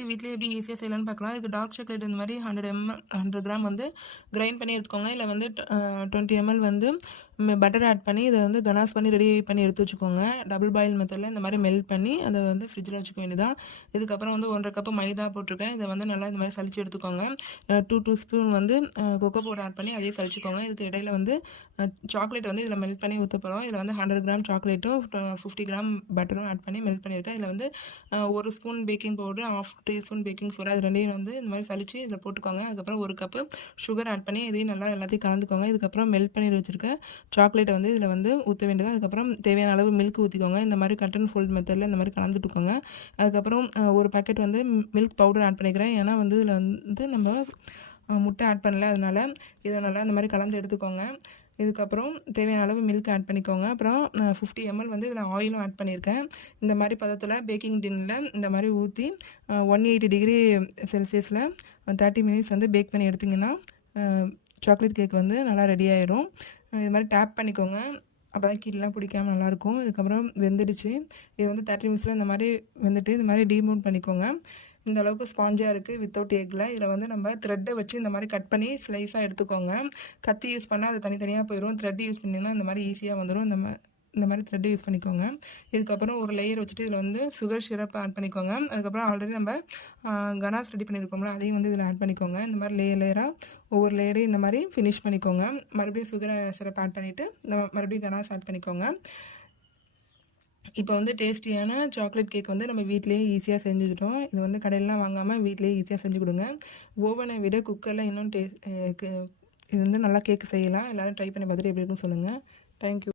கேக்கு வீட்லேயே எப்படி ஈஸியாக செய்யலாம்னு பார்க்கலாம். இதுக்கு டார்க் சாக்லேட் இந்த மாதிரி 100 கிராம் வந்து கிரைண்ட் பண்ணி எடுத்துக்கோங்க. இல்லை வந்து 20 ml வந்து பட்டர் ஆட் பண்ணி இதை வந்து கனாஸ் பண்ணி ரெடி பண்ணி எடுத்து வச்சுக்கோங்க. டபுள் பாயில் மெத்தடில் இந்த மாதிரி மெல்ட் பண்ணி அதை வந்து ஃப்ரிட்ஜில் வச்சுக்க வேண்டியதான். இதுக்கப்புறம் வந்து 1.5 கப்பு மைதா போட்டிருக்கேன். இதை வந்து நல்லா இந்த மாதிரி சலிச்சு எடுத்துக்கோங்க. 2 ஸ்பூன் வந்து கொக்கோ பவுடர் ஆட் பண்ணி அதையும் சலிச்சுக்கோங்க. இதுக்கு இடையில வந்து சாக்லேட் வந்து இதில் மெல்ட் பண்ணி ஊற்ற போகிறோம். இதில் வந்து 100 கிராம் சாக்லேட்டும் 50 கிராம் பட்டரும் ஆட் பண்ணி மெல்ட் பண்ணியிருக்கேன். இதில் வந்து 1 spoon baking powder, 1/2 teaspoon baking soda, இது ரெண்டையும் வந்து இந்த மாதிரி சலிச்சு இதில் போட்டுக்கோங்க. அதுக்கப்புறம் 1 கப்பு சுகர் ஆட் பண்ணி இதையும் நல்லா எல்லாத்தையும் கலந்துக்கோங்க. இதுக்கப்புறம் மெல்ட் பண்ணி வச்சுருக்க சாக்லேட்டை வந்து இதில் வந்து ஊற்ற வேண்டியது. அதுக்கப்புறம் தேவையான அளவு மில்க் ஊற்றிக்கோங்க. இந்த மாதிரி கட் அண்ட் ஃபோல்ட் மெத்தடில் இந்த மாதிரி கலந்துட்டுக்கோங்க. அதுக்கப்புறம் ஒரு பேக்கெட் வந்து மில்க் பவுடர் ஆட் பண்ணிக்கிறேன். ஏன்னா வந்து இதில் வந்து நம்ம முட்டை ஆட் பண்ணல, அதனால் இதை நல்லா இந்த மாதிரி கலந்து எடுத்துக்கோங்க. இதுக்கப்புறம் தேவையான அளவு மில்க் ஆட் பண்ணிக்கோங்க. அப்புறம் 50 ml வந்து இதில் ஆயிலும் ஆட் பண்ணியிருக்கேன். இந்த மாதிரி பதத்தில் பேக்கிங் டின்னில் இந்த மாதிரி ஊற்றி 180 டிகிரி செல்சியஸில் 30 மினிட்ஸ் வந்து பேக் பண்ணி எடுத்திங்கன்னா சாக்லேட் கேக் வந்து நல்லா ரெடி ஆயிடும். இது மாதிரி டேப் பண்ணிக்கோங்க, அப்போ தான் கீழெலாம் பிடிக்காமல் நல்லாயிருக்கும். இதுக்கப்புறம் வெந்துடுச்சு. இது வந்து 30 மினிட்ஸில் இந்த மாதிரி வெந்துட்டு இந்த மாதிரி டீமோட் பண்ணிக்கோங்க. இந்த அளவுக்கு ஸ்பாஞ்சாக இருக்குது வித்தவுட் எக்கில். இதில் வந்து நம்ம த்ரெட்டை வச்சு இந்த மாதிரி கட் பண்ணி ஸ்லைஸாக எடுத்துக்கோங்க. கத்தி யூஸ் பண்ணால் அது தனித்தனியாக போயிடும். த்ரெட் யூஸ் பண்ணிங்கன்னா இந்த மாதிரி ஈஸியாக வந்துடும். இந்த மாதிரி த்ரெட்டு யூஸ் பண்ணிக்கோங்க. இதுக்கப்புறம் ஒரு லேயர் வச்சுட்டு இதில் வந்து சுகர் சிரப் ஆட் பண்ணிக்கோங்க. அதுக்கப்புறம் ஆல்ரெடி நம்ம கனாஸ் ரெடி பண்ணியிருக்கோம்ல, அதையும் வந்து இதில் ஆட் பண்ணிக்கோங்க. இந்த மாதிரி லேயராக ஒவ்வொரு லேயரையும் இந்த மாதிரி ஃபினிஷ் பண்ணிக்கோங்க. மறுபடியும் சுகர் சிரப் ஆட் பண்ணிவிட்டு நம்ம மறுபடியும் கனாஸ் ஆட் பண்ணிக்கோங்க. இப்போ வந்து டேஸ்டியான சாக்லேட் கேக் வந்து நம்ம வீட்டிலேயே ஈஸியாக செஞ்சுக்கிட்டோம். இது வந்து கடையிலலாம் வாங்காமல் வீட்டிலேயே ஈஸியாக செஞ்சு கொடுங்க. ஓவனை விட குக்கரில் இன்னும் இது வந்து நல்லா கேக் செய்யலாம். எல்லோரும் ட்ரை பண்ணி பார்த்துட்டு எப்படி இருக்குன்னு சொல்லுங்கள். தேங்க்யூ.